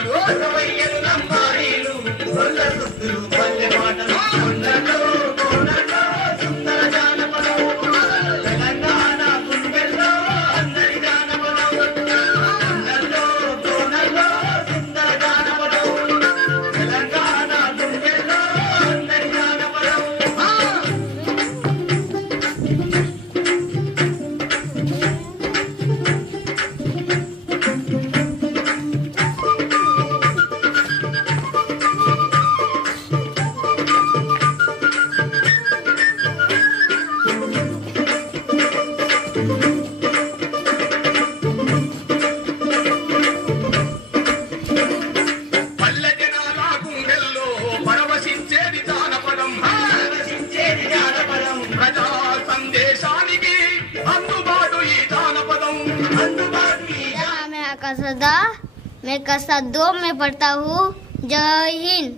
పాటలు రవయ్యలు లంబాడీలు గొల్ల సుత్తులు పల్లె పాటలు కొండలో కోనలో సుందర జానపదం తెలంగాణ గుండెల్లో అందరి జానపదం కొండలో కోనలో సుందర జానపదం తెలంగాణ గుండెల్లో అందరి జానపదం मैं कक्षा 2 में पढ़ता हूँ। जय हिंद।